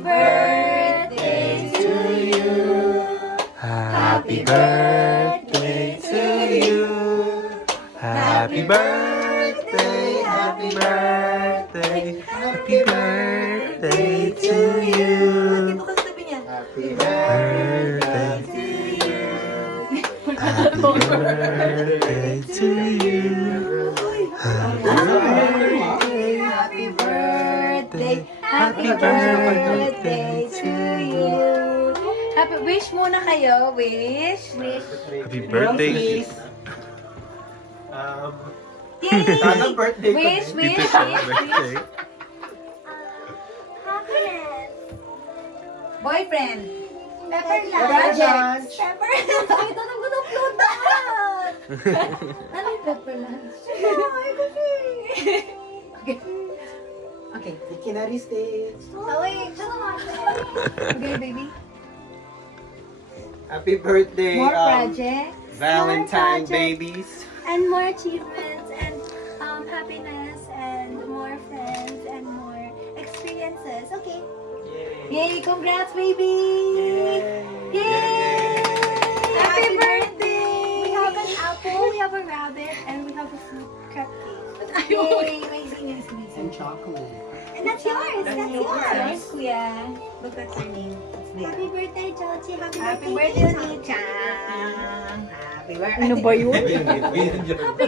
birthday to you. Happy birthday to you. Happy birthday, happy birthday, happy birthday to you. Dito ka sa tabi niya. Happy Birthday To you. Happy birthday to you. Happy birthday. Happy birthday to you. Happy wish muna kayo. Wish. Happy birthday. Yay! Sana birthday ko Wish, din. wish, Dito siya, wish, birthday. wish. Boyfriend. Pepper Project. Pepper lunch. Ito nang upload na. Ano yung pepper lunch? Ay, kasi. Okay. Okay. Ikinari stage. Oh, wait. Ito naman. Okay, baby. Happy birthday, More project. Valentine More project. babies. And more achievements and happiness and more friends and more experiences. Okay. Yay! Congrats, baby! Yay! Happy birthday! We have an apple, we have a rabbit, and we have a fruit cupcake. Yay! Amazing, amazing, amazing. And chocolate. And that's yours. That's yours. Yours, kuya. Look at her name. It's there. Happy birthday, Joji. Happy birthday, Oni-chan! Happy birthday. Ano ba yun? Happy